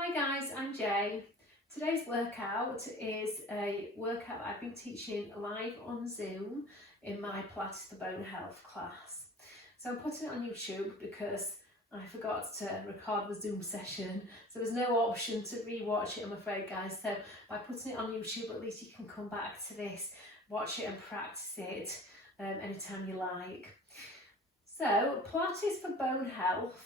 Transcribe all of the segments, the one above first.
Hi guys, I'm Jay. Today's workout is a workout I've been teaching live on Zoom in my Pilates for Bone Health class. So I'm putting it on YouTube because I forgot to record the Zoom session, so there's no option to re-watch it, I'm afraid guys. So by putting it on YouTube, at least you can come back to this, watch it and practice it anytime you like. So Pilates for Bone Health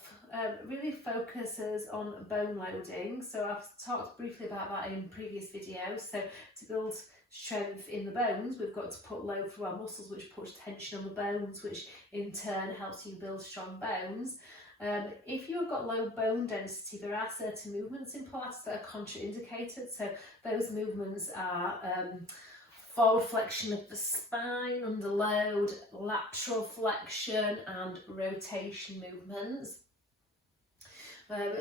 really focuses on bone loading. So I've talked briefly about that in previous videos. So to build strength in the bones, we've got to put load through our muscles, which puts tension on the bones, which in turn helps you build strong bones. If you've got low bone density, there are certain movements in Pilates that are contraindicated. So those movements are forward flexion of the spine under load, lateral flexion and rotation movements.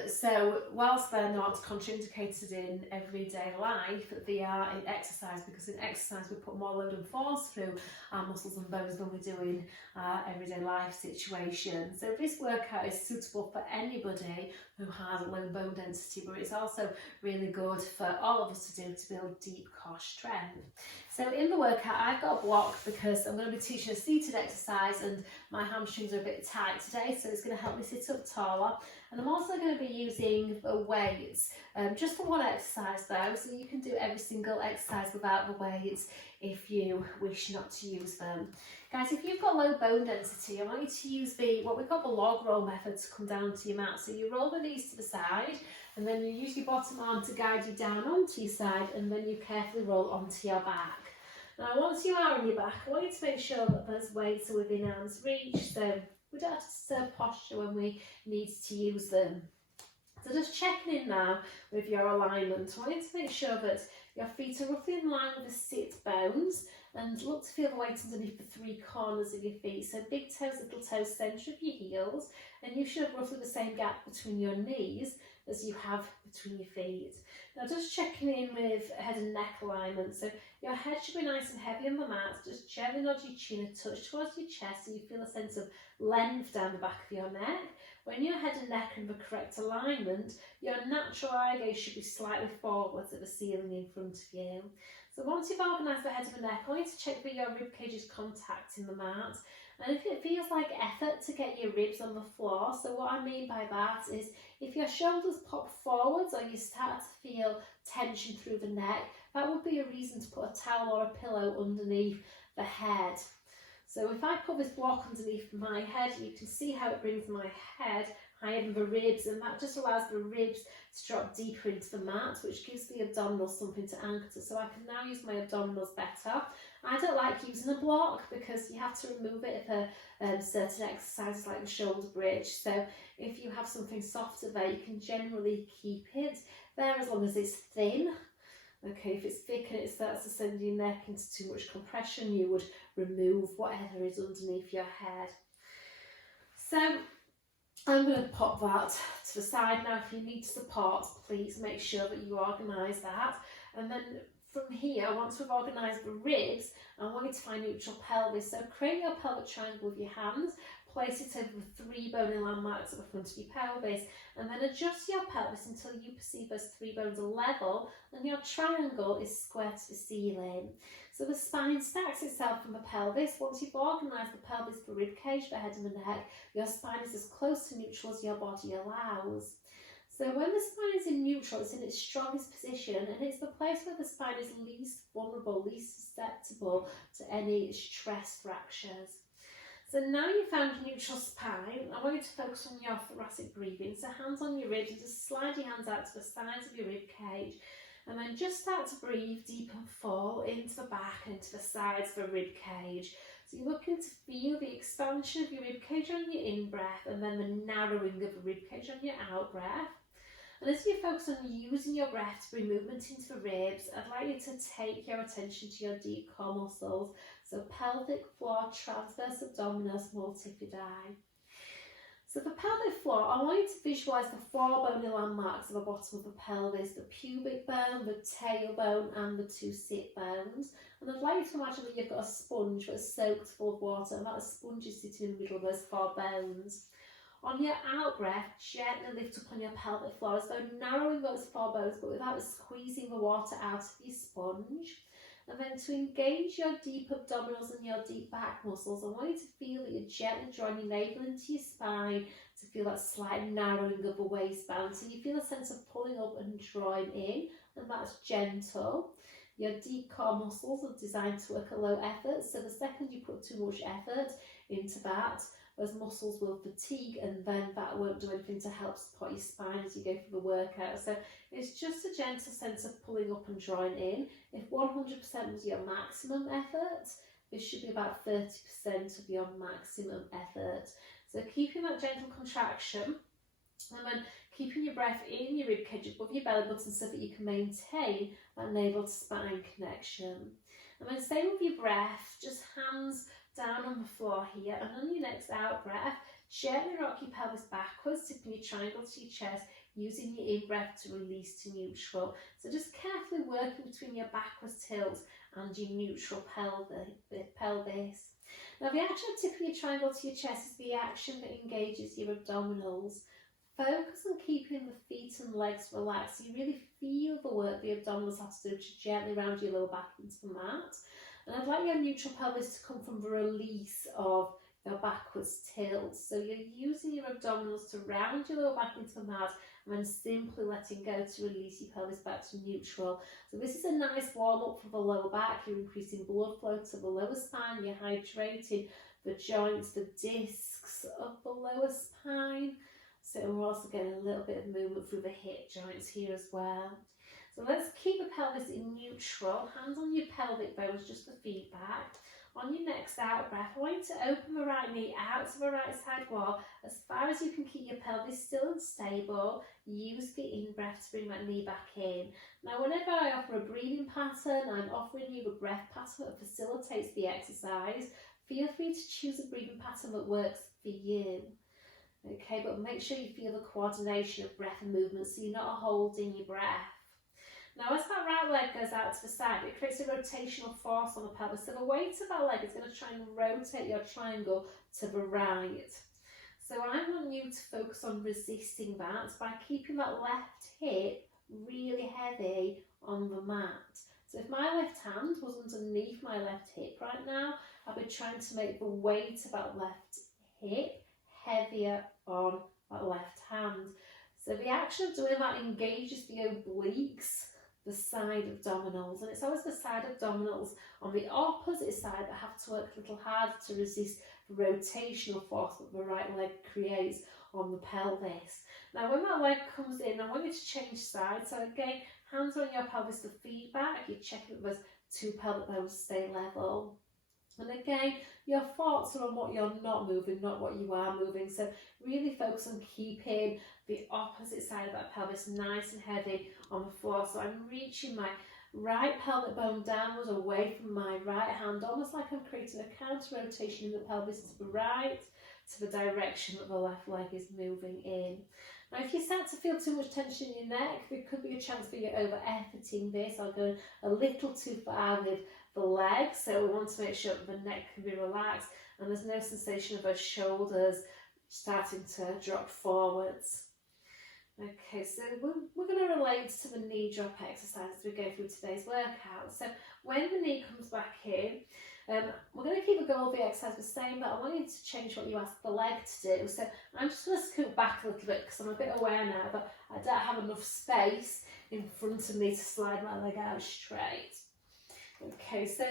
So whilst they're not contraindicated in everyday life, they are in exercise, because in exercise we put more load and force through our muscles and bones than we do in our everyday life situation. So this workout is suitable for anybody who has low bone density, but it's also really good for all of us to do to build deep core strength. So in the workout I've got a block because I'm going to be teaching a seated exercise and my hamstrings are a bit tight today, so it's going to help me sit up taller. And I'm also going to be using the weights, just for one exercise though, so you can do every single exercise without the weights if you wish not to use them. Guys, if you've got low bone density, I want you to use what we call the log roll method to come down to your mat. So you roll the knees to the side, and then you use your bottom arm to guide you down onto your side, and then you carefully roll onto your back. Now once you are on your back, I want you to make sure that those weights are within arm's reach, so we don't have to disturb posture when we need to use them. So just checking in now with your alignment. I want you to make sure that your feet are roughly in line with the sit bones, and look to feel the weight underneath the three corners of your feet. So big toes, little toes, centre of your heels, and you should have roughly the same gap between your knees as you have between your feet. Now just checking in with head and neck alignment. So your head should be nice and heavy on the mat. Just gently nod your chin and touch towards your chest so you feel a sense of length down the back of your neck. When your head and neck are in the correct alignment, your natural eye gaze should be slightly forwards at the ceiling in front of you. So once you've organised the head and the neck, I want you to check that your rib cage is contacting the mat. And if it feels like effort to get your ribs on the floor, so what I mean by that is if your shoulders pop forwards or you start to feel tension through the neck, that would be a reason to put a towel or a pillow underneath the head. So if I put this block underneath my head, you can see how it brings my head higher than the ribs, and that just allows the ribs to drop deeper into the mat, which gives the abdominals something to anchor to, so I can now use my abdominals better. I don't like using a block because you have to remove it for certain exercises like the shoulder bridge. So if you have something softer there, you can generally keep it there as long as it's thin. Okay, if it's thick and it starts to send your neck into too much compression, you would remove whatever is underneath your head. So I'm going to pop that to the side. Now if you need support, please make sure that you organise that. And then from here, once we've organised the ribs, I want you to find neutral pelvis. So create your pelvic triangle with your hands, place it over the three bony landmarks at the front of your pelvis, and then adjust your pelvis until you perceive those three bones are level and your triangle is square to the ceiling. So the spine stacks itself from the pelvis. Once you've organised the pelvis, the rib cage, the head and the neck, your spine is as close to neutral as your body allows. So when the spine is in neutral, it's in its strongest position, and it's the place where the spine is least vulnerable, least susceptible to any stress fractures. So now you've found a neutral spine, I want you to focus on your thoracic breathing. So hands on your ribs, and just slide your hands out to the sides of your rib cage, and then just start to breathe deep and full into the back and into the sides of the rib cage. So you're looking to feel the expansion of your rib cage on your in-breath, and then the narrowing of the rib cage on your out-breath. And as you focus on using your breath to bring movement into the ribs, I'd like you to take your attention to your deep core muscles. So pelvic floor, transverse abdominis, multifidi. So the pelvic floor, I want you to visualise the four bony landmarks at the bottom of the pelvis, the pubic bone, the tailbone and the two sit bones. And I'd like you to imagine that you've got a sponge that's soaked full of water, and that sponge is sitting in the middle of those four bones. On your out breath, gently lift up on your pelvic floor as though narrowing those floor bones, but without squeezing the water out of your sponge. And then to engage your deep abdominals and your deep back muscles, I want you to feel that you're gently drawing your navel into your spine to feel that slight narrowing of the waistband. So you feel a sense of pulling up and drawing in, and that's gentle. Your deep core muscles are designed to work at low effort, so the second you put too much effort into that, those muscles will fatigue, and then that won't do anything to help support your spine as you go through the workout. So it's just a gentle sense of pulling up and drawing in. If 100% was your maximum effort, this should be about 30% of your maximum effort. So keeping that gentle contraction, and then keeping your breath in your ribcage above your belly button so that you can maintain that navel to spine connection. And then stay with your breath, just hands down on the floor here, and on your next out breath, gently rock your pelvis backwards, tipping your triangle to your chest, using your in breath to release to neutral. So just carefully working between your backwards tilt and your neutral pelvis. Now the action of tipping your triangle to your chest is the action that engages your abdominals. Focus on keeping the feet and legs relaxed so you really feel the work the abdominals have to do to gently round your lower back into the mat. And I'd like your neutral pelvis to come from the release of your backwards tilt. So you're using your abdominals to round your lower back into the mat and then simply letting go to release your pelvis back to neutral. So this is a nice warm up for the lower back. You're increasing blood flow to the lower spine. You're hydrating the joints, the discs of the lower spine. So we're also getting a little bit of movement through the hip joints here as well. So let's keep the pelvis in neutral, hands on your pelvic bones, just the feedback. On your next out breath, I want you to open the right knee out to the right side wall as far as you can. Keep your pelvis still and stable. Use the in breath to bring that knee back in. Now whenever I offer a breathing pattern, I'm offering you a breath pattern that facilitates the exercise. Feel free to choose a breathing pattern that works for you. Okay, but make sure you feel the coordination of breath and movement so you're not holding your breath. Now as that right leg goes out to the side, it creates a rotational force on the pelvis. So the weight of that leg is going to try and rotate your triangle to the right. So I want you to focus on resisting that by keeping that left hip really heavy on the mat. So if my left hand was underneath my left hip right now, I'd be trying to make the weight of that left hip heavier on that left hand. So the action of doing that engages the obliques, the side abdominals, and it's always the side abdominals on the opposite side that have to work a little harder to resist the rotational force that the right leg creates on the pelvis. Now when that leg comes in, I want you to change sides. So again, hands on your pelvis, the feedback, you're checking that those two pelvic bones stay level. And again, your thoughts are on what you're not moving, not what you are moving. So really focus on keeping the opposite side of that pelvis nice and heavy on the floor. So I'm reaching my right pelvic bone downwards away from my right hand, almost like I'm creating a counter rotation in the pelvis to the right, to the direction that the left leg is moving in. Now if you start to feel too much tension in your neck, there could be a chance for you over efforting this or going a little too far with the legs. So we want to make sure that the neck can be relaxed and there's no sensation of those shoulders starting to drop forwards. Okay, so we're going to relate to the knee drop exercise as we go through today's workout. So when the knee comes back in, we're going to keep the goal of the exercise the same, but I want you to change what you ask the leg to do. So I'm just going to scoot back a little bit because I'm a bit aware now that I don't have enough space in front of me to slide my leg out straight. Okay, so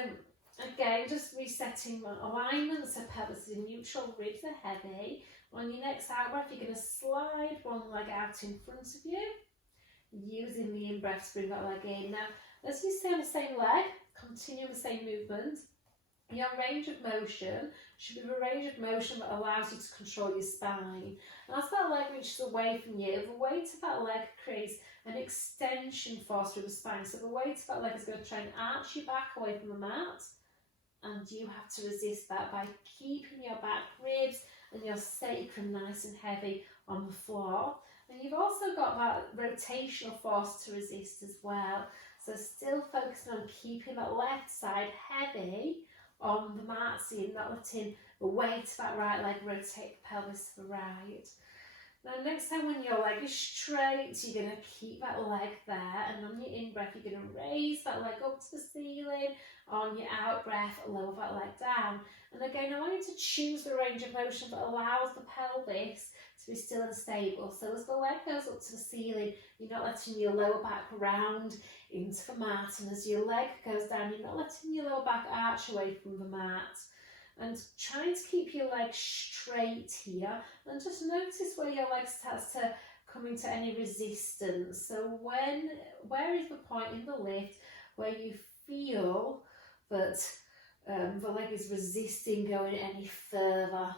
again, just resetting my alignment, so pelvis is in neutral, ribs are heavy. On your next out breath, you're going to slide one leg out in front of you, using the in breath to bring that leg in. Now, as you stay on the same leg, continue the same movement. Your range of motion should be the range of motion that allows you to control your spine. And as that leg reaches away from you, the weight of that leg creates an extension force through the spine. So the weight of that leg is going to try and arch you back away from the mat, and you have to resist that by keeping your back ribs and your sacrum nice and heavy on the floor. And you've also got that rotational force to resist as well. So still focusing on keeping that left side heavy on the mat, so you're not letting the weight of that right leg, rotate the pelvis to the right. Now next time when your leg is straight, you're going to keep that leg there, and on your in-breath you're going to raise that leg up to the ceiling. On your out-breath, lower that leg down. And again, I want you to choose the range of motion that allows the pelvis to be still and stable. So as the leg goes up to the ceiling, you're not letting your lower back round into the mat, and as your leg goes down, you're not letting your lower back arch away from the mat. And trying to keep your leg straight here, and just notice where your leg starts to come into any resistance. So where is the point in the lift where you feel that the leg is resisting going any further?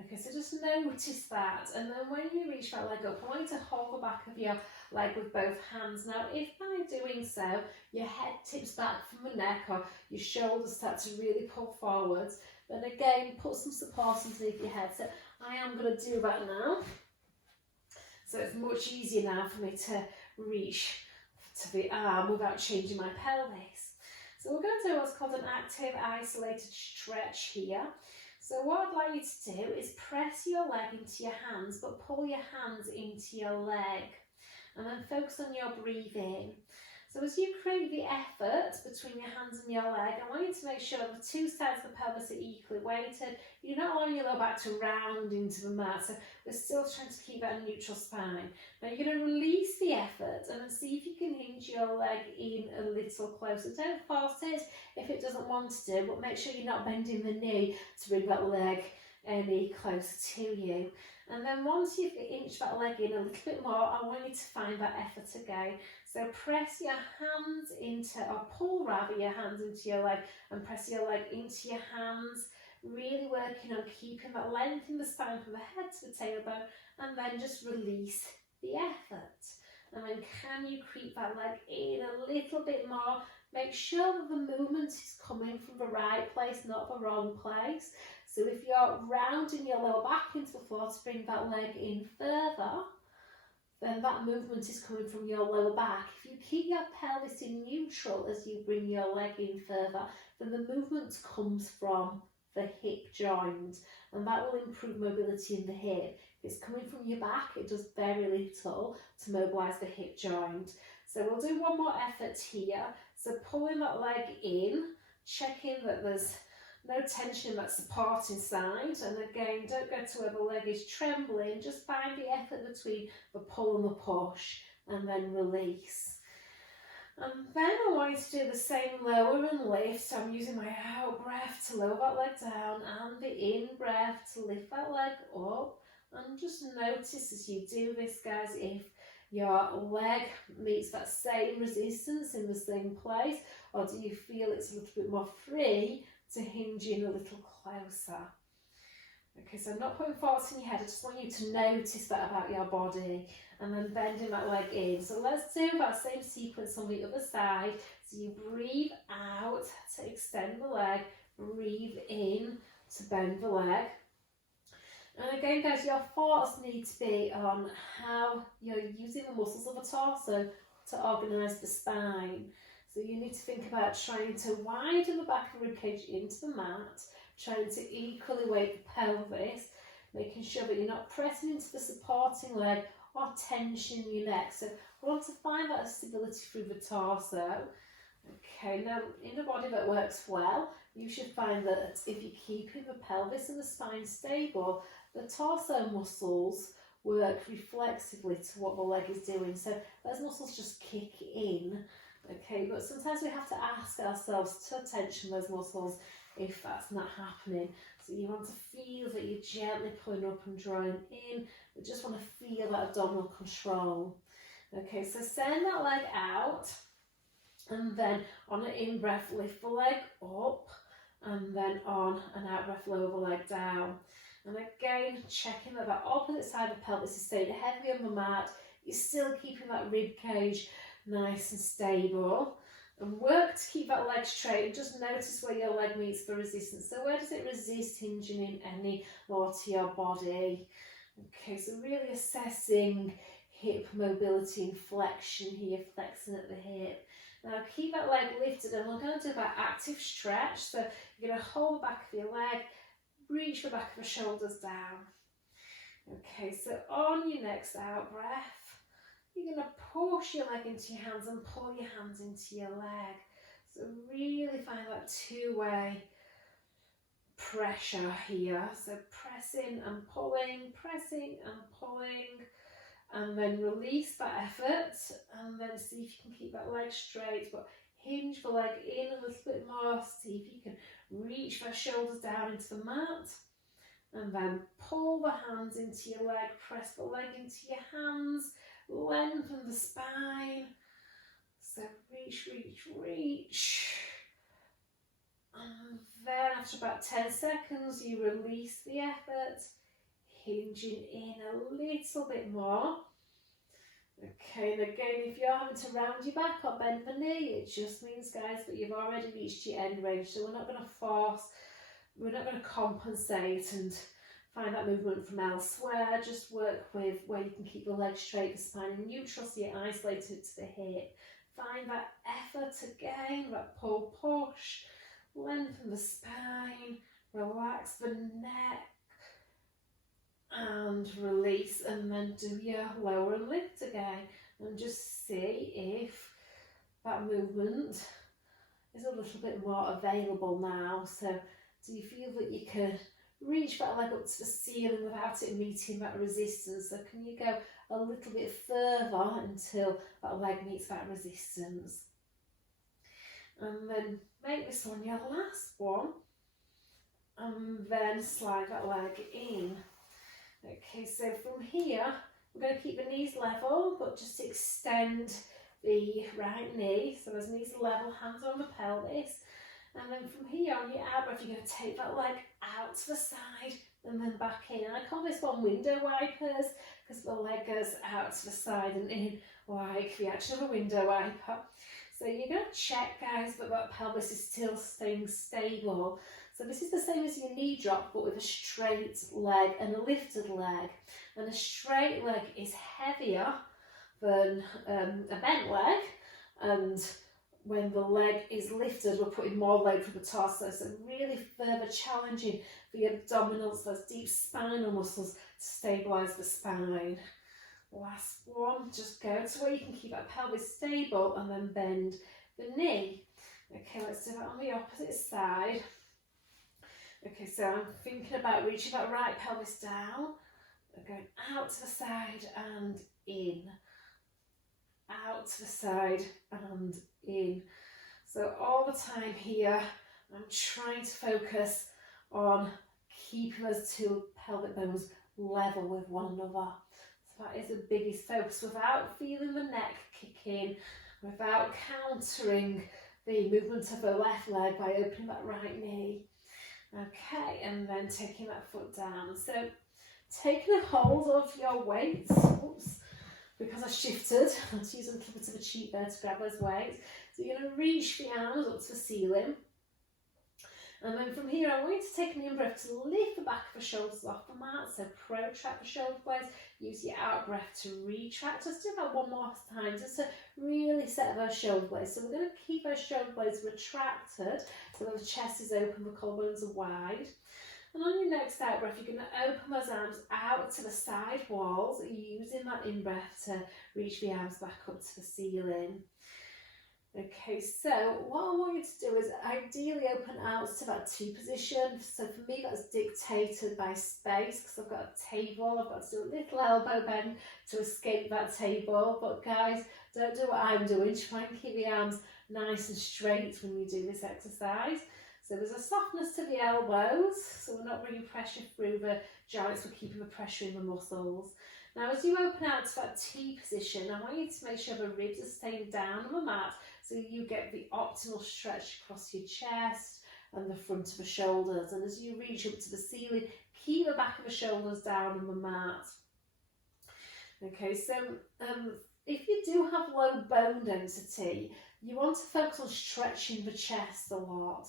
Okay, so just notice that, and then when you reach that leg up, I want you to hold the back of your leg with both hands. Now, if by doing so, your head tips back from the neck or your shoulders start to really pull forwards, then again, put some support underneath your head. So I am going to do that now. So it's much easier now for me to reach to the arm without changing my pelvis. So we're going to do what's called an active isolated stretch here. So what I'd like you to do is press your leg into your hands, but pull your hands into your leg, and then focus on your breathing. So as you create the effort between your hands and your leg, I want you to make sure that the two sides of the pelvis are equally weighted. You're not allowing your lower back to round into the mat, so we're still trying to keep that neutral spine. Now you're going to release the effort and then see if you can hinge your leg in a little closer. Don't force it if it doesn't want to do, but make sure you're not bending the knee to bring that leg any closer to you. And then once you've inched that leg in a little bit more, I want you to find that effort again. So press your hands into, or pull rather your hands into your leg, and press your leg into your hands, really working on keeping that length in the spine from the head to the tailbone, and then just release the effort. And then can you creep that leg in a little bit more? Make sure that the movement is coming from the right place, not the wrong place. So if you're rounding your lower back into the floor to bring that leg in further, then that movement is coming from your lower back. If you keep your pelvis in neutral as you bring your leg in further, then the movement comes from the hip joint, and that will improve mobility in the hip. If it's coming from your back, it does very little to mobilise the hip joint. So we'll do one more effort here. So pulling that leg in, checking that there's no tension in that supporting side, and again, don't go to where the leg is trembling, just find the effort between the pull and the push, and then release. And then I want you to do the same lower and lift. So I'm using my out breath to lower that leg down, and the in breath to lift that leg up. And just notice as you do this, guys, if your leg meets that same resistance in the same place, or do you feel it's a little bit more free to hinge in a little closer. Okay, so I'm not putting thoughts in your head, I just want you to notice that about your body, and then bending that leg in. So let's do that same sequence on the other side. So you breathe out to extend the leg, breathe in to bend the leg. And again, guys, your thoughts need to be on how you're using the muscles of the torso to organise the spine. So you need to think about trying to widen the back of the ribcage into the mat, trying to equally weight the pelvis, making sure that you're not pressing into the supporting leg or tension in your neck. So we want to find that stability through the torso. Okay, now in a body that works well, you should find that if you're keeping the pelvis and the spine stable, the torso muscles work reflexively to what the leg is doing. So those muscles just kick in. Okay, but sometimes we have to ask ourselves to tension those muscles if that's not happening. So you want to feel that you're gently pulling up and drawing in, but just want to feel that abdominal control. Okay, so send that leg out, and then on an in-breath, lift the leg up, and then on an out-breath, lower the leg down. And again, checking that that opposite side of the pelvis is staying heavy on the mat, you're still keeping that rib cage nice and stable, and work to keep that leg straight, and just notice where your leg meets the resistance. So where does it resist hinging in any more to your body? Okay, so really assessing hip mobility and flexion here, flexing at the hip. Now keep that leg lifted, and we're going to do that active stretch. So you're going to hold the back of your leg, reach the back of the shoulders down. Okay, so on your next out breath, you're going to push your leg into your hands and pull your hands into your leg. So really find that two-way pressure here. So pressing and pulling, and then release that effort, and then see if you can keep that leg straight, but hinge the leg in a little bit more. See if you can reach the shoulders down into the mat, and then pull the hands into your leg, press the leg into your hands, lengthen the spine. So reach, and then after about 10 seconds you release the effort, hinging in a little bit more. Okay, and again, if you're having to round your back or bend the knee, it just means, guys, that you've already reached your end range. So we're not going to force, we're not going to compensate and find that movement from elsewhere. Just work with where you can keep the leg straight, the spine in neutral, so you're isolated to the hip. Find that effort again, that pull, push, lengthen the spine, relax the neck, and release, and then do your lower and lift again, and just see if that movement is a little bit more available now. So do you feel that you can reach that leg up to the ceiling without it meeting that resistance? So can you go a little bit further until that leg meets that resistance? And then make this one your last one, and then slide that leg in. Okay, so from here, we're going to keep the knees level, but just extend the right knee. So as knees are level, hands on the pelvis. And then from here, on your out breath, you're going to take that leg out to the side and then back in. And I call this one window wipers, because the leg goes out to the side and in like the action of a window wiper. So you're going to check, guys, that that pelvis is still staying stable. So this is the same as your knee drop, but with a straight leg and a lifted leg. And a straight leg is heavier than a bent leg. And when the leg is lifted, we're putting more load from the torso. So really further challenging the abdominals, those deep spinal muscles, to stabilise the spine. Last one, just go to where you can keep that pelvis stable and then bend the knee. Okay, let's do that on the opposite side. Okay, so I'm thinking about reaching that right pelvis down, going out to the side and in, out to the side and in. So all the time here, I'm trying to focus on keeping those two pelvic bones level with one another. So that is the biggest focus, without feeling the neck kick in, without countering the movement of the left leg by opening that right knee. Okay, and then taking that foot down. So taking a hold of your weights, oops, because I shifted, I had to use a little bit of a cheek there to grab those weights. So you're going to reach the arms up to the ceiling. And then from here, I want you to take an in-breath to lift the back of the shoulders off the mat. So protract the shoulder blades, use your out-breath to retract. Just do that one more time, just to really set those shoulder blades. So we're going to keep those shoulder blades retracted, so that the chest is open, the collarbones are wide. And on your next out-breath, you're going to open those arms out to the side walls, using that in-breath to reach the arms back up to the ceiling. Okay, so what I want you to do is ideally open out to that T position. So for me, that's dictated by space, because I've got a table, I've got to do a little elbow bend to escape that table. But guys, don't do what I'm doing. Try and keep the arms nice and straight when you do this exercise. So there's a softness to the elbows, so we're not bringing pressure through the joints, we're keeping the pressure in the muscles. Now as you open out to that T position, I want you to make sure the ribs are staying down on the mat, so you get the optimal stretch across your chest and the front of the shoulders. And as you reach up to the ceiling, keep the back of the shoulders down on the mat. Okay, so if you do have low bone density, you want to focus on stretching the chest a lot.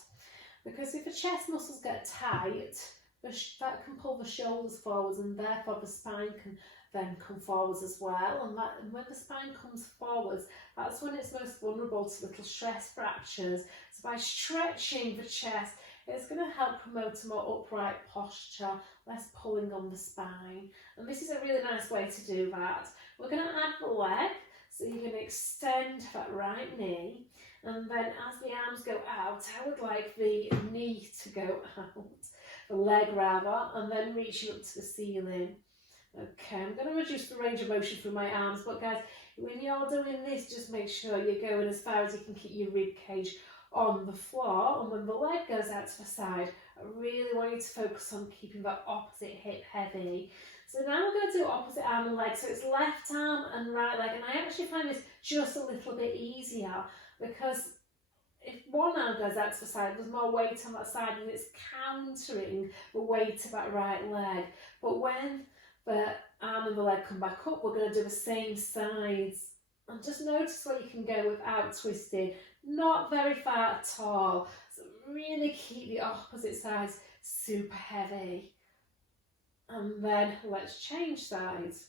Because if the chest muscles get tight, that can pull the shoulders forwards, and therefore the spine can then come forwards as well. And when the spine comes forwards, that's when it's most vulnerable to little stress fractures. So by stretching the chest, It's going to help promote a more upright posture, less pulling on the spine. And this is a really nice way to do that. We're going to add the leg, so you're going to extend that right knee, and then as the arms go out, I would like the knee to go out, the leg rather, and then reaching up to the ceiling. Okay, I'm going to reduce the range of motion through my arms, but guys, when you're doing this, just make sure you're going as far as you can keep your rib cage on the floor, and when the leg goes out to the side, I really want you to focus on keeping that opposite hip heavy. So now we're going to do opposite arm and leg, so it's left arm and right leg, and I actually find this just a little bit easier because if one arm goes out to the side, there's more weight on that side and it's countering the weight of that right leg. But when the arm and the leg come back up, we're going to do the same sides. And just notice where you can go without twisting, not very far at all. So really keep the opposite sides super heavy. And then let's change sides.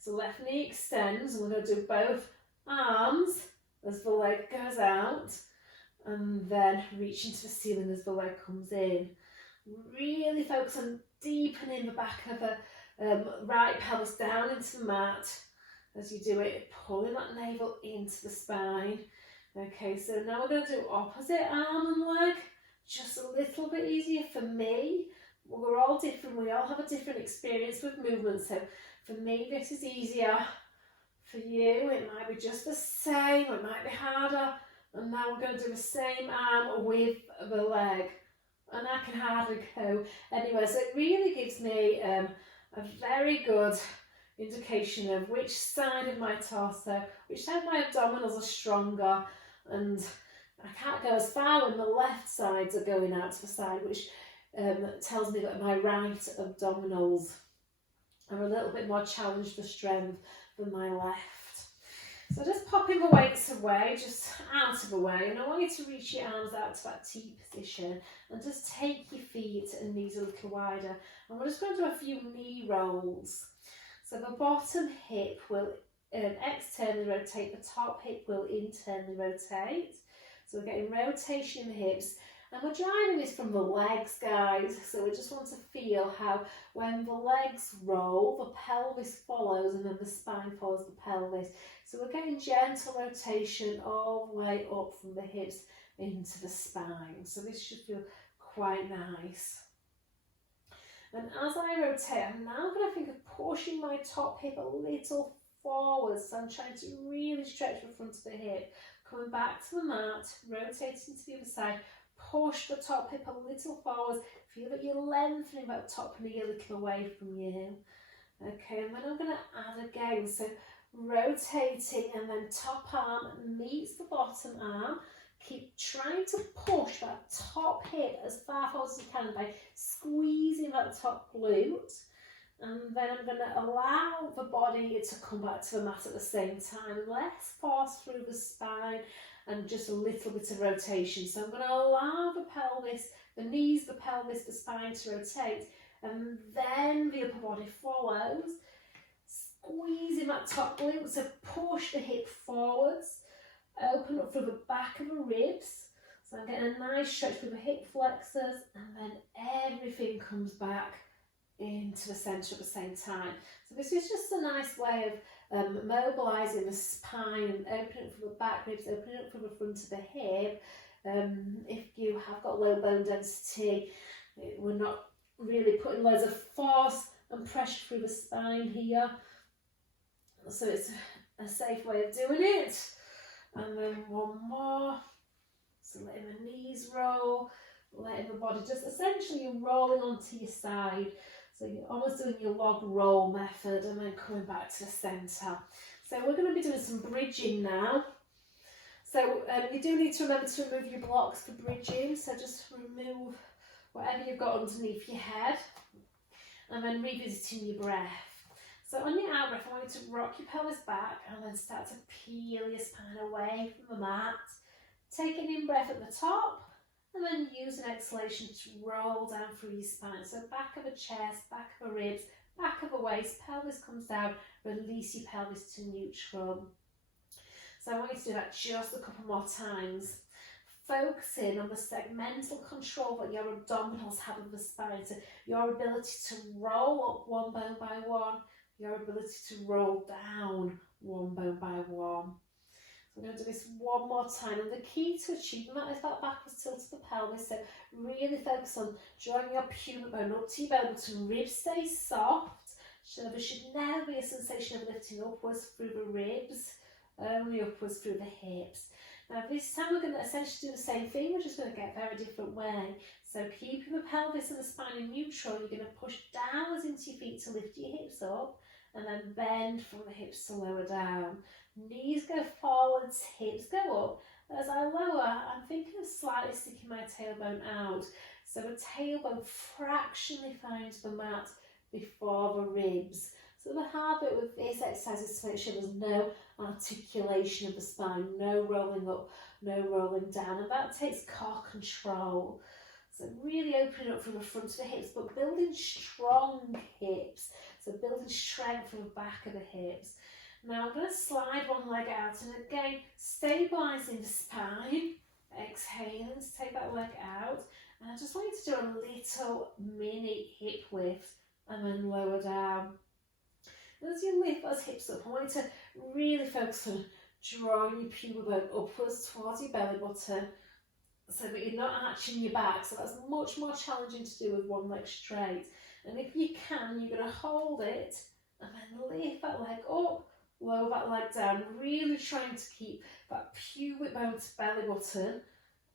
So left knee extends, and we're going to do both arms as the leg goes out, and then reach into the ceiling as the leg comes in. Really focus on deepening the back of the right pelvis down into the mat as you do it, pulling that navel into the spine. Okay, so now we're going to do opposite arm and leg, just a little bit easier for me. We're all different, we all have a different experience with movement, so for me this is easier. For you it might be just the same, it might be harder. And now we're going to do the same arm with the leg, and I can hardly go anywhere. So it really gives me a very good indication of which side of my torso, which side of my abdominals are stronger, and I can't go as far when the left sides are going out to the side, which tells me that my right abdominals are a little bit more challenged for strength than my left. So just popping the weights away, just out of the way, and I want you to reach your arms out to that T position and just take your feet and knees a little wider, and we're just going to do a few knee rolls. So the bottom hip will externally rotate, the top hip will internally rotate. So we're getting rotation in the hips, and we're driving this from the legs, guys. So we just want to feel how when the legs roll, the pelvis follows, and then the spine follows the pelvis. So we're getting gentle rotation all the way up from the hips into the spine. So this should feel quite nice. And as I rotate, I'm now going to think of pushing my top hip a little forward. So I'm trying to really stretch the front of the hip, coming back to the mat, rotating to the other side, push the top hip a little forward, feel that you're lengthening that top knee a little away from you. Okay, and then I'm going to add again, so rotating, and then top arm meets the bottom arm. Keep trying to push that top hip as far forward as you can by squeezing that top glute, and then I'm going to allow the body to come back to the mat at the same time. Less force through the spine and just a little bit of rotation. So I'm going to allow the pelvis, the knees, the pelvis, the spine to rotate, and then the upper body follows. Squeezing that top glute, so push the hip forwards, open up through the back of the ribs. So I'm getting a nice stretch through the hip flexors, and then everything comes back into the centre at the same time. So this is just a nice way of mobilising the spine and opening up from the back ribs, opening up from the front of the hip. If you have got low bone density, we're not really putting loads of force and pressure through the spine here. So it's a safe way of doing it. And then one more. So letting the knees roll, letting the body just essentially you're rolling onto your side. So you're almost doing your log roll method, and then coming back to the centre. So we're going to be doing some bridging now. So you do need to remember to remove your blocks for bridging. So just remove whatever you've got underneath your head, and then revisiting your breath. So on your out breath, I want you to rock your pelvis back and then start to peel your spine away from the mat. Take an in breath at the top, and then use an exhalation to roll down through your spine. So back of the chest, back of the ribs, back of the waist, pelvis comes down, release your pelvis to neutral. So I want you to do that just a couple more times. focusing on the segmental control that your abdominals have of the spine, so your ability to roll up one bone by one, your ability to roll down one bone by one. So I'm going to do this one more time, and the key to achieving that is that backwards tilt of the pelvis, so really focus on drawing your pubic bone up to your belly button, ribs stay soft, so there should never be a sensation of lifting upwards through the ribs, only upwards through the hips. Now this time we're going to essentially do the same thing, we're just going to get a very different way. So keeping the pelvis and the spine in neutral, you're going to push downwards into your feet to lift your hips up, and then bend from the hips to lower down. Knees go forwards, hips go up. As I lower, I'm thinking of slightly sticking my tailbone out. So the tailbone fractionally finds the mat before the ribs. So the hard bit with this exercise is to make sure there's no articulation of the spine, no rolling up, no rolling down, and that takes core control. So really opening up from the front of the hips, but building strong hips, so building strength from the back of the hips. Now I'm going to slide one leg out, and again stabilising the spine, exhaling to take that leg out, and I just want you to do a little mini hip lift and then lower down. As you lift those hips up, I want you to really focus on drawing your pubic bone upwards towards your belly button, so that you're not arching your back. So that's much more challenging to do with one leg straight. And if you can, you're going to hold it and then lift that leg up, lower that leg down, really trying to keep that pubic bone to belly button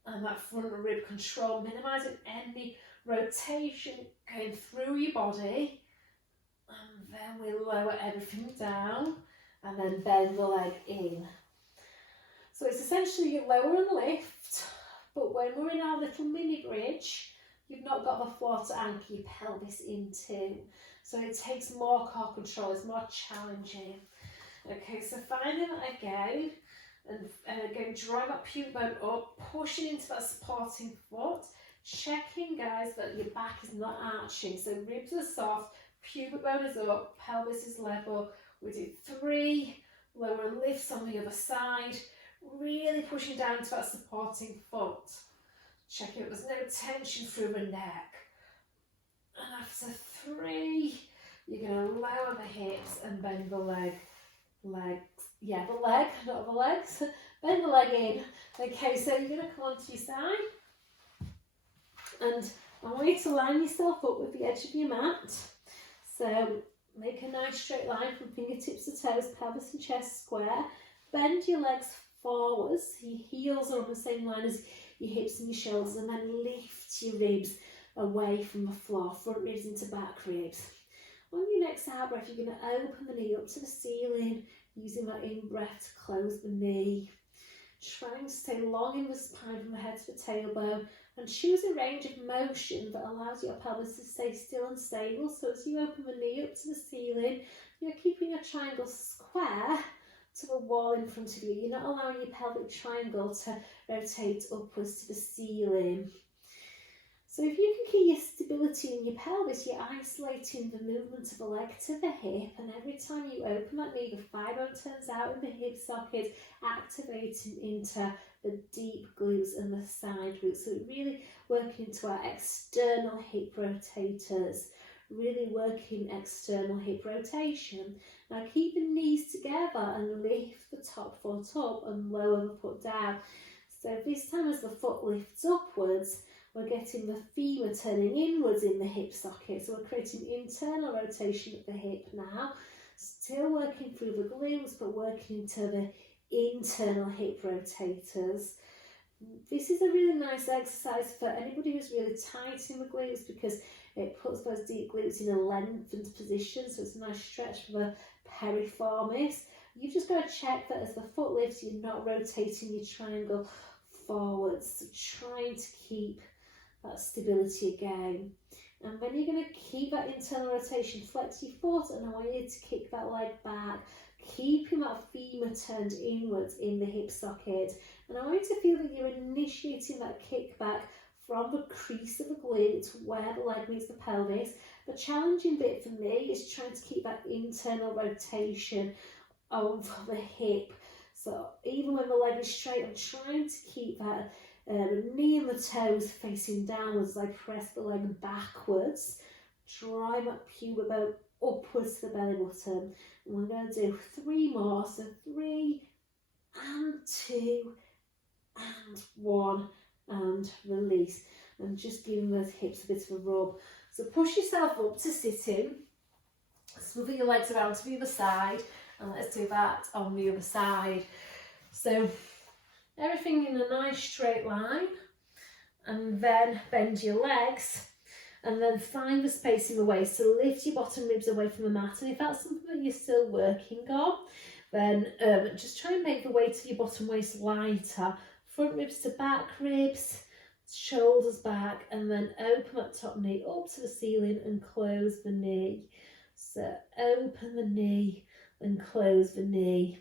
and that front rib control, minimising any rotation going through your body. And then we lower everything down and then bend the leg in. So it's essentially you lower and lift, but when we're in our little mini bridge, you've not got the floor to anchor your pelvis into. So it takes more core control, it's more challenging. Okay, so finding that again, and again drawing that pubic bone up, pushing into that supporting foot, checking guys that your back is not arching, so ribs are soft, pubic bone is up, pelvis is level. We do 3 lower lifts on the other side, really pushing down to that supporting foot. Checking that there's no tension through the neck. And after 3, you're going to lower the hips and bend the legs. Yeah, the leg, not the legs. Bend the leg in. Okay, so you're going to come onto your side. And I want you to line yourself up with the edge of your mat. So make a nice straight line from fingertips to toes, pelvis and chest square. Bend your legs forwards, your heels are on the same line as your hips and your shoulders, and then lift your ribs away from the floor, front ribs into back ribs. On your next out breath, you're going to open the knee up to the ceiling, using that in breath to close the knee. Trying to stay long in the spine from the head to the tailbone, and choose a range of motion that allows your pelvis to stay still and stable. So as you open the knee up to the ceiling, you're keeping your triangle square to the wall in front of you. You're not allowing your pelvic triangle to rotate upwards to the ceiling. So if you can keep your stability in your pelvis, you're isolating the movement of the leg to the hip, and every time you open that knee, the thigh bone turns out in the hip socket, activating into the deep glutes and the side glutes. So really working into our external hip rotators, really working external hip rotation. Now keep the knees together and lift the top foot up and lower the foot down. So this time as the foot lifts upwards, we're getting the femur turning inwards in the hip socket. So we're creating internal rotation at the hip now. Still working through the glutes, but working into the internal hip rotators. This is a really nice exercise for anybody who's really tight in the glutes, because it puts those deep glutes in a lengthened position. So it's a nice stretch for the piriformis. You just got to check that as the foot lifts, you're not rotating your triangle forwards. So trying to keep that stability again. And then you're going to keep that internal rotation, flex your foot, and I want you to kick that leg back, keeping that femur turned inwards in the hip socket. And I want you to feel that you're initiating that kick back from the crease of the glute where the leg meets the pelvis. The challenging bit for me is trying to keep that internal rotation over the hip. So even when the leg is straight, I'm trying to keep that knee and the toes facing downwards as I press the leg backwards. Drive that pubic bone upwards to the belly button. And we're going to do 3 more. So 3 and 2 and 1 and release. And just giving those hips a bit of a rub. So push yourself up to sitting. Smooth your legs around to the other side. And let's do that on the other side. So everything in a nice straight line. And then bend your legs. And then find the space in the waist. So lift your bottom ribs away from the mat. And if that's something that you're still working on, then just try and make the weight of your bottom waist lighter. Front ribs to back ribs, shoulders back, and then open that top knee up to the ceiling and close the knee. So open the knee and close the knee.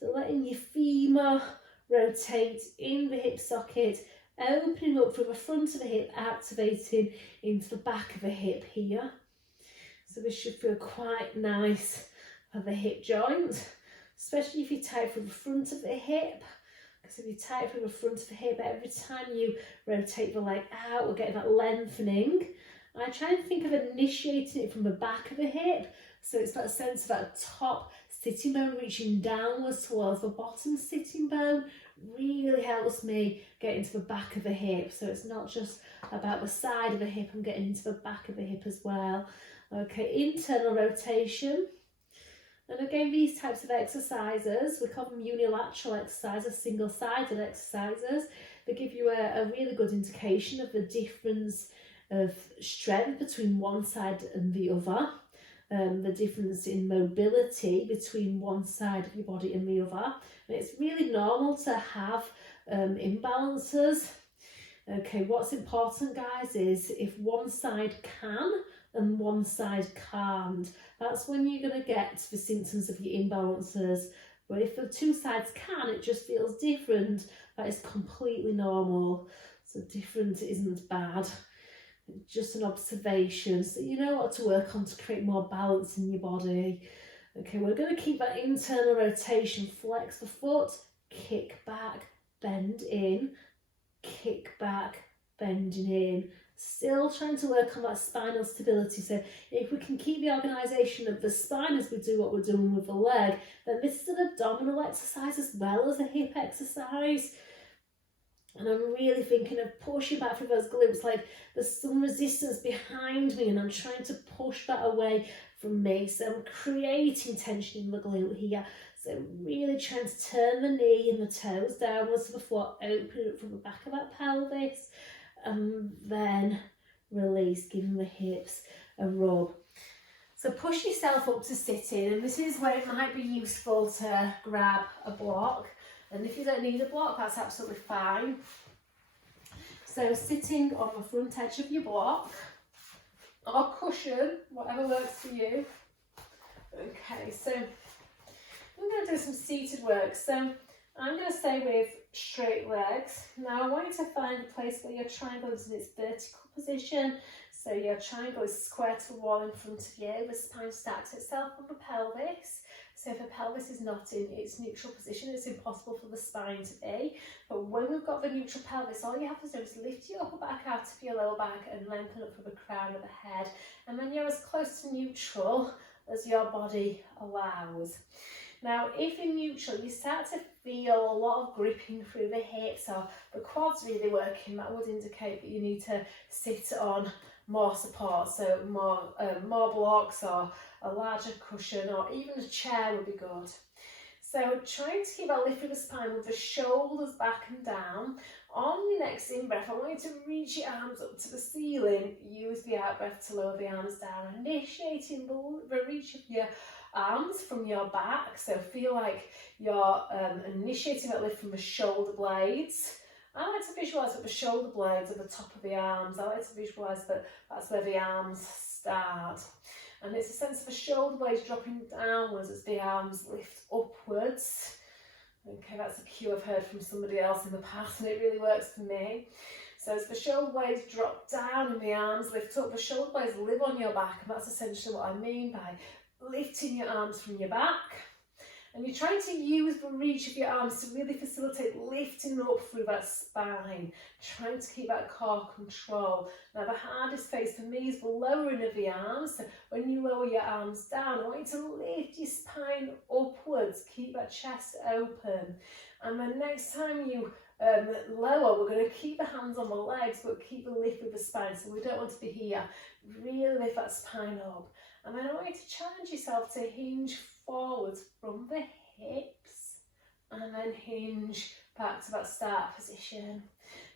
So letting your femur rotate in the hip socket, opening up from the front of the hip, activating into the back of the hip here. So this should feel quite nice for the hip joint, especially if you tight from the front of the hip. Because if you tight from the front of the hip, every time you rotate the leg out, we're getting that lengthening. I try and think of initiating it from the back of the hip. So it's that sense of that top sitting bone reaching downwards towards the bottom sitting bone. Really helps me get into the back of the hip. So it's not just about the side of the hip, I'm getting into the back of the hip as well. Okay, internal rotation. And again, these types of exercises, we call them unilateral exercises, single-sided exercises. They give you a really good indication of the difference of strength between one side and the other, the difference in mobility between one side of your body and the other. And it's really normal to have imbalances. Okay, what's important, guys, is if one side can and one side can't, that's when you're going to get the symptoms of your imbalances. But if the two sides can, it just feels different. That is completely normal. So different isn't bad. It's just an observation. So you know what to work on to create more balance in your body. Okay, we're going to keep that internal rotation. Flex the foot, kick back, bend in, kick back, bending in. Still trying to work on that spinal stability. So if we can keep the organisation of the spine as we do what we're doing with the leg, then this is an abdominal exercise as well as a hip exercise. And I'm really thinking of pushing back through those glutes, like there's some resistance behind me and I'm trying to push that away from me. So I'm creating tension in the glute here. So really trying to turn the knee and the toes downwards to the floor, open it from the back of that pelvis. And then release, giving the hips a rub. So push yourself up to sitting, and this is where it might be useful to grab a block. And if you don't need a block, that's absolutely fine. So sitting on the front edge of your block, or cushion, whatever works for you. Okay, so we're going to do some seated work. So I'm going to stay with straight legs. Now I want you to find a place where your triangle is in its vertical position. So your triangle is square to the wall in front of you. The spine stacks itself on the pelvis. So if the pelvis is not in its neutral position, it's impossible for the spine to be. But when we've got the neutral pelvis, all you have to do is lift your upper back out of your lower back and lengthen up from the crown of the head. And then you're as close to neutral as your body allows. Now, if in neutral, you start to feel a lot of gripping through the hips or the quads really working, that would indicate that you need to sit on more support. So more blocks or a larger cushion or even a chair would be good. So trying to keep that lift through the spine with the shoulders back and down. On your next in-breath, I want you to reach your arms up to the ceiling. Use the out-breath to lower the arms down, initiating the reach of your arms from your back. So feel like you're initiating that lift from the shoulder blades. I like to visualise that the shoulder blades are the top of the arms. I like to visualise that that's where the arms start. And it's a sense of the shoulder blades dropping downwards as the arms lift upwards. Okay, that's a cue I've heard from somebody else in the past and it really works for me. So as the shoulder blades drop down and the arms lift up, the shoulder blades live on your back, and that's essentially what I mean by lifting your arms from your back And you're trying to use the reach of your arms to really facilitate lifting up through that spine, trying to keep that core control. Now the hardest phase for me is the lowering of the arms. So when you lower your arms down, I want you to lift your spine upwards, keep that chest open. And then next time you lower, we're going to keep the hands on the legs, but keep the lift with the spine. So we don't want to be here. Really lift that spine up. And then I want you to challenge yourself to hinge forwards from the hips and then hinge back to that start position.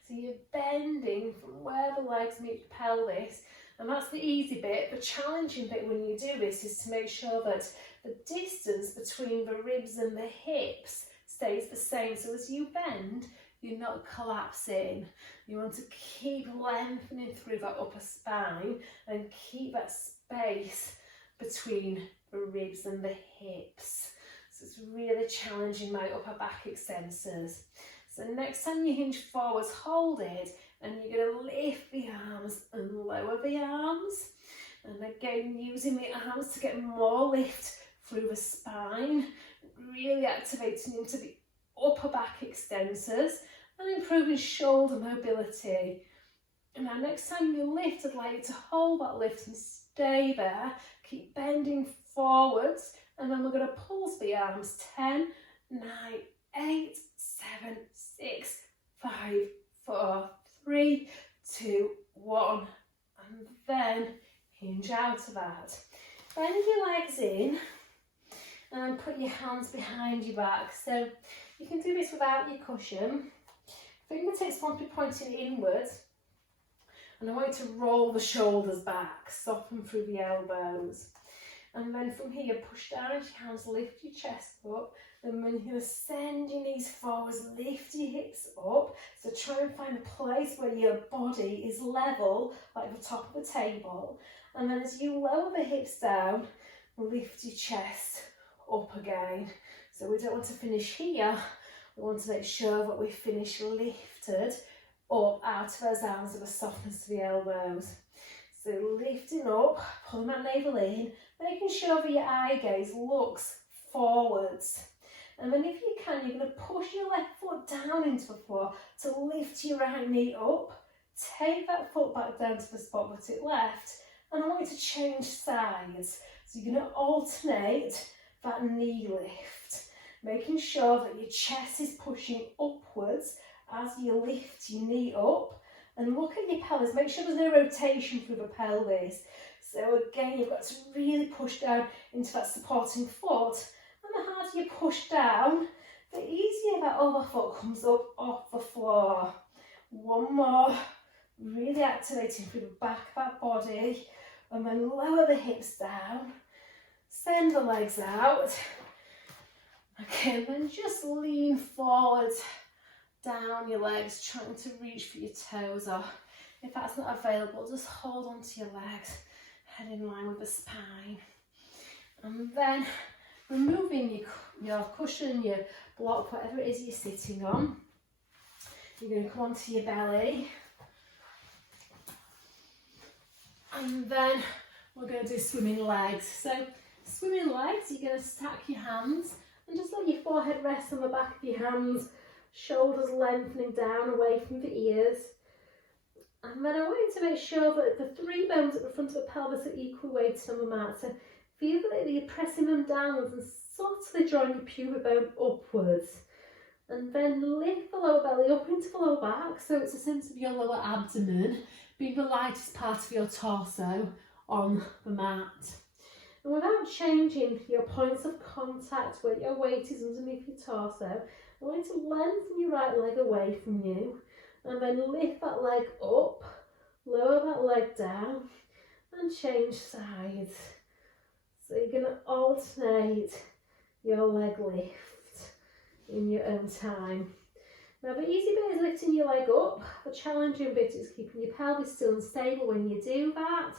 So you're bending from where the legs meet the pelvis, and that's the easy bit. The challenging bit when you do this is to make sure that the distance between the ribs and the hips stays the same. So as you bend, you're not collapsing. You want to keep lengthening through that upper spine and keep that space between the ribs and the hips. So it's really challenging my upper back extensors. So next time you hinge forwards, hold it, and you're going to lift the arms and lower the arms. And again, using the arms to get more lift through the spine, really activating into the upper back extensors and improving shoulder mobility. And now next time you lift, I'd like you to hold that lift and stay there. Keep bending forwards, and then we're going to pulse the arms. 10, 9, 8, 7, 6, 5, 4, 3, 2, 1, and then hinge out of that. Bend your legs in and put your hands behind your back. So you can do this without your cushion. Fingertips want to be pointing inwards, and I want you to roll the shoulders back, soften through the elbows. And then from here, push down into your hands, lift your chest up, and then you're going to send your knees forwards, lift your hips up. So try and find a place where your body is level, like the top of the table. And then as you lower the hips down, lift your chest up again. So we don't want to finish here. We want to make sure that we finish lifted up out of those arms with a softness to the elbows. So lifting up, pulling that navel in, making sure that your eye gaze looks forwards. And then if you can, you're going to push your left foot down into the floor to lift your right knee up. Take that foot back down to the spot that it left. And I want you to change sides. So you're going to alternate that knee lift, making sure that your chest is pushing upwards as you lift your knee up. And look at your pelvis, make sure there's no rotation through the pelvis. So again, you've got to really push down into that supporting foot. And the harder you push down, the easier that other foot comes up off the floor. One more, really activating through the back of that body. And then lower the hips down, send the legs out. Okay, and then just lean forward, down your legs, trying to reach for your toes, or if that's not available, just hold on to your legs, head in line with the spine. And then removing your cushion, your block, whatever it is you're sitting on. You're going to come onto your belly. And then we're going to do swimming legs. So swimming legs, you're going to stack your hands and just let your forehead rest on the back of your hands, shoulders lengthening down away from the ears. And then I want you to make sure that the three bones at the front of the pelvis are equally weighted on the mat. So feel that you're pressing them downwards and subtly drawing your pubic bone upwards. And then lift the lower belly up into the lower back, so it's a sense of your lower abdomen being the lightest part of your torso on the mat. And without changing your points of contact where your weight is underneath your torso, I want you to lengthen your right leg away from you, and then lift that leg up, lower that leg down, and change sides. So you're going to alternate your leg lift in your own time. Now the easy bit is lifting your leg up. The challenging bit is keeping your pelvis still and stable when you do that.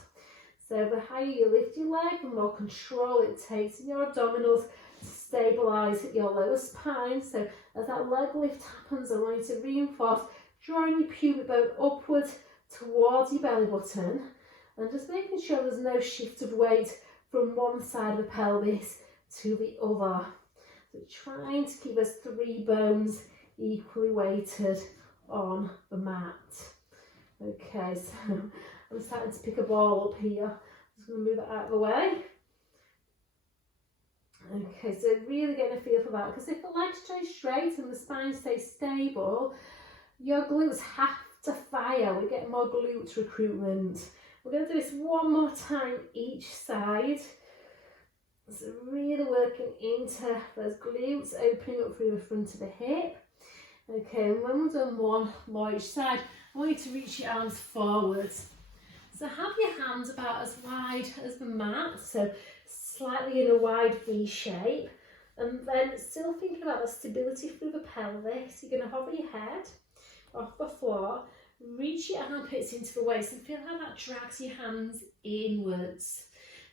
So the higher you lift your leg, the more control it takes in your abdominals to stabilise your lower spine. So as that leg lift happens, I want you to reinforce drawing your pubic bone upwards towards your belly button, and just making sure there's no shift of weight from one side of the pelvis to the other. So trying to keep those 3 bones equally weighted on the mat. Okay, so I'm starting to pick a ball up here. I'm just going to move it out of the way. Okay, so really getting a feel for that, because if the legs stay straight and the spine stays stable, your glutes have to fire. We get more glute recruitment. We're going to do this one more time each side. So really working into those glutes, opening up through the front of the hip. Okay, and when we've done one more each side, I want you to reach your arms forwards. So have your hands about as wide as the mat, so slightly in a wide V shape, and then still thinking about the stability through the pelvis. You're going to hover your head off the floor, reach your armpits into the waist and feel how that drags your hands inwards.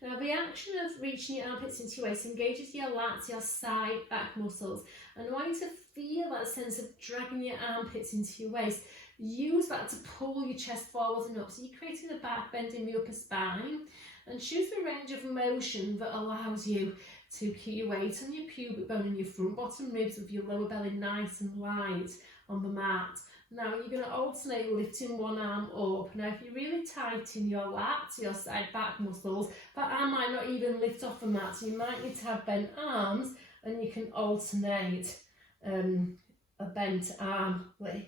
Now the action of reaching your armpits into your waist engages your lats, your side back muscles, and I want you to feel that sense of dragging your armpits into your waist. Use that to pull your chest forwards and up, so you're creating a back bend in the upper spine, and choose the range of motion that allows you to keep your weight on your pubic bone and your front bottom ribs with your lower belly nice and light on the mat. Now you're going to alternate lifting one arm up. Now if you're really tighten your lats, your side back muscles, that arm might not even lift off the mat, so you might need to have bent arms, and you can alternate a bent arm lift.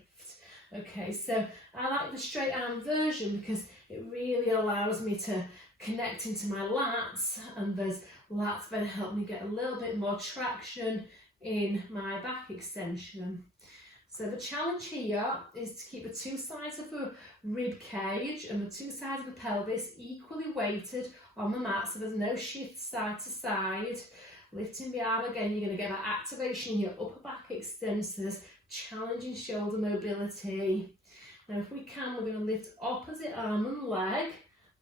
Okay, so I like the straight arm version because it really allows me to connect into my lats, and those lats then help me get a little bit more traction in my back extension. So the challenge here is to keep the 2 sides of the rib cage and the 2 sides of the pelvis equally weighted on the mat, so there's no shift side to side. Lifting the arm again, you're going to get that activation in your upper back extensors, challenging shoulder mobility. Now if we can, we're going to lift opposite arm and leg,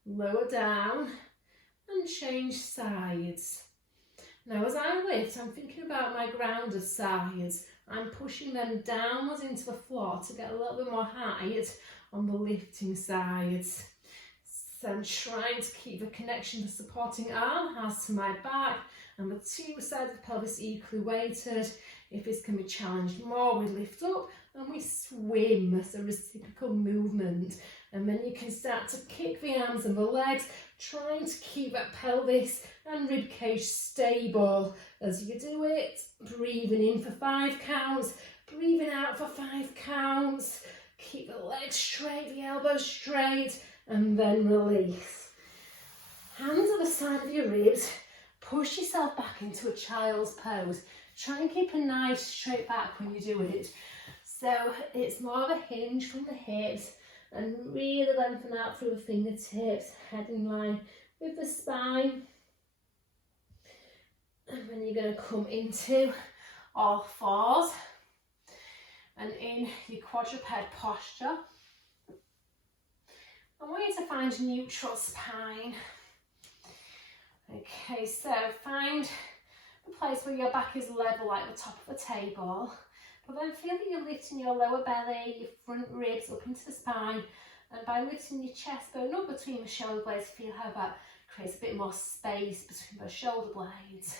lower down and change sides. Now as I lift, I'm thinking about my grounded sides. I'm pushing them downwards into the floor to get a little bit more height on the lifting sides. So I'm trying to keep the connection the supporting arm has to my back, and the 2 sides of the pelvis equally weighted. If this can be challenged more, we lift up and we swim, so reciprocal movement. And then you can start to kick the arms and the legs, trying to keep that pelvis and rib cage stable as you do it. Breathing in for 5 counts, breathing out for 5 counts. Keep the legs straight, the elbows straight, and then release. Hands at the side of your ribs. Push yourself back into a child's pose. Try and keep a nice straight back when you do it. So it's more of a hinge from the hips, and really lengthen out through the fingertips, head in line with the spine. And then you're going to come into all fours and in your quadruped posture. I want you to find neutral spine. Okay, so find the place where your back is level like the top of the table. But then feel that you're lifting your lower belly, your front ribs up into the spine, and by lifting your chest bone up between the shoulder blades, feel how that creates a bit more space between those shoulder blades.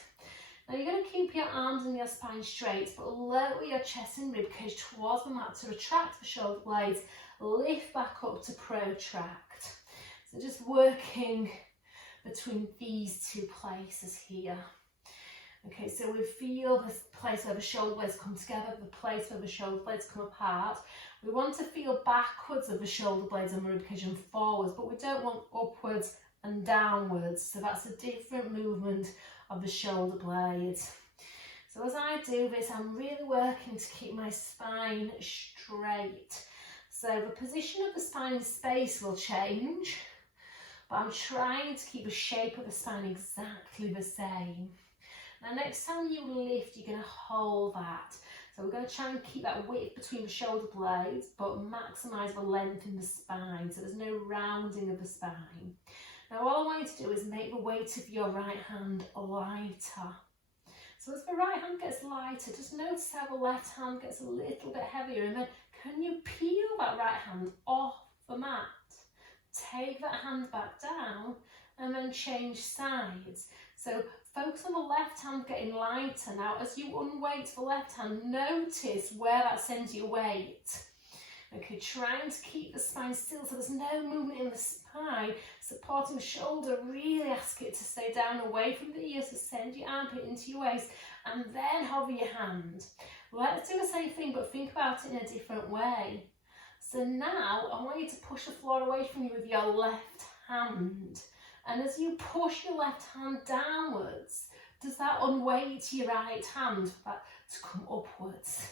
Now you're going to keep your arms and your spine straight, but lower your chest and rib cage towards the mat to retract the shoulder blades, lift back up to protract. So just working between these 2 places here. Okay, so we feel this place where the shoulder blades come together, the place where the shoulder blades come apart. We want to feel backwards of the shoulder blades and the rib cage and forwards, but we don't want upwards and downwards. So that's a different movement of the shoulder blades. So as I do this, I'm really working to keep my spine straight. So the position of the spine in space will change, but I'm trying to keep the shape of the spine exactly the same. Now next time you lift, you're going to hold that. So we're going to try and keep that width between the shoulder blades, but maximise the length in the spine, so there's no rounding of the spine. Now all I want you to do is make the weight of your right hand lighter. So as the right hand gets lighter, just notice how the left hand gets a little bit heavier, and then can you peel that right hand off the mat? Take that hand back down and then change sides. So focus on the left hand getting lighter. Now, as you unweight the left hand, notice where that sends your weight. Okay, trying to keep the spine still so there's no movement in the spine. Supporting the shoulder, really ask it to stay down away from the ears, so send your armpit into your waist and then hover your hand. Let's do the same thing, but think about it in a different way. So now I want you to push the floor away from you with your left hand. And as you push your left hand downwards, does that unweight your right hand for that to come upwards?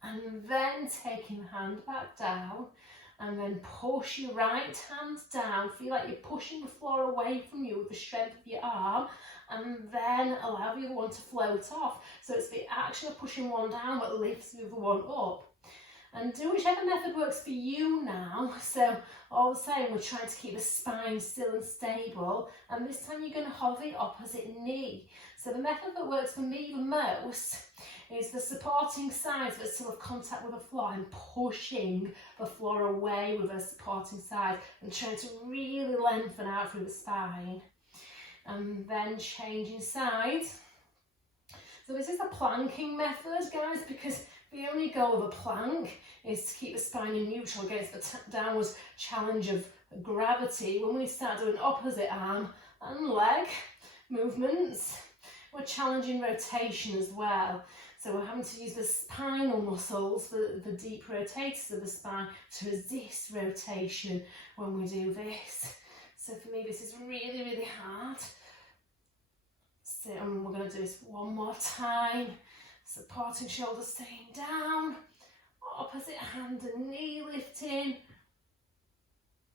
And then taking the hand back down, and then push your right hand down. Feel like you're pushing the floor away from you with the strength of your arm, and then allow the other one to float off. So it's the action of pushing one down that lifts the other one up. And do whichever method works for you now. So all the same, we're trying to keep the spine still and stable, and this time you're going to hover the opposite knee. So the method that works for me the most is the supporting sides that still have contact with the floor, and pushing the floor away with a supporting side and trying to really lengthen out through the spine. And then changing sides. So this is a planking method, guys, because the only goal of a plank is to keep the spine in neutral against the downwards challenge of gravity. When we start doing opposite arm and leg movements, we're challenging rotation as well. So we're having to use the spinal muscles, the deep rotators of the spine, to resist rotation when we do this. So for me, this is really, really hard. So we're going to do this one more time. Supporting shoulder staying down, opposite hand and knee lifting,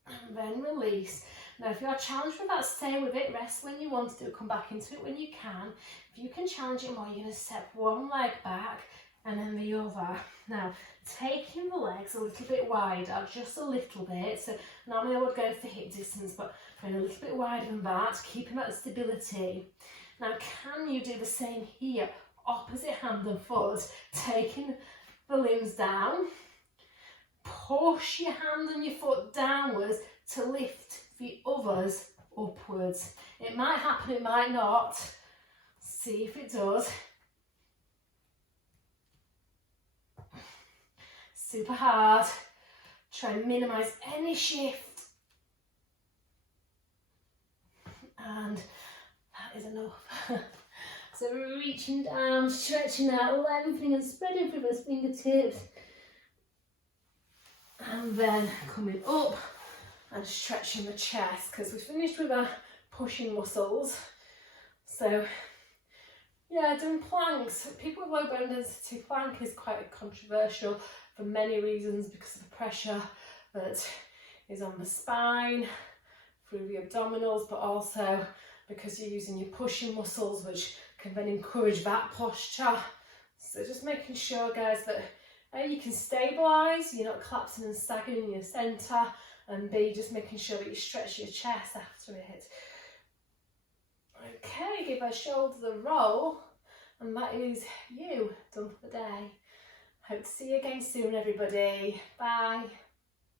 and then release. Now if you're challenged with that, stay with it, rest when you want to do, come back into it when you can. If you can challenge it more, you're going to step one leg back and then the other. Now taking the legs a little bit wider, just a little bit. So normally I would go for hip distance, but going a little bit wider than that, keeping that stability. Now can you do the same here? Opposite hand and foot, taking the limbs down, push your hand and your foot downwards to lift the others upwards. It might happen, it might not. See if it does. Super hard. Try and minimise any shift. And that is enough. So we're reaching down, stretching out, lengthening and spreading through those fingertips. And then coming up and stretching the chest, because we finished with our pushing muscles. So yeah, doing planks. People with low bone density, plank is quite controversial for many reasons, because of the pressure that is on the spine, through the abdominals, but also because you're using your pushing muscles, which can then encourage that posture. So just making sure, guys, that A, you can stabilise, you're not collapsing and sagging in your centre, and B, just making sure that you stretch your chest after it. Okay, give our shoulders a roll, and that is you done for the day. Hope to see you again soon, everybody. Bye.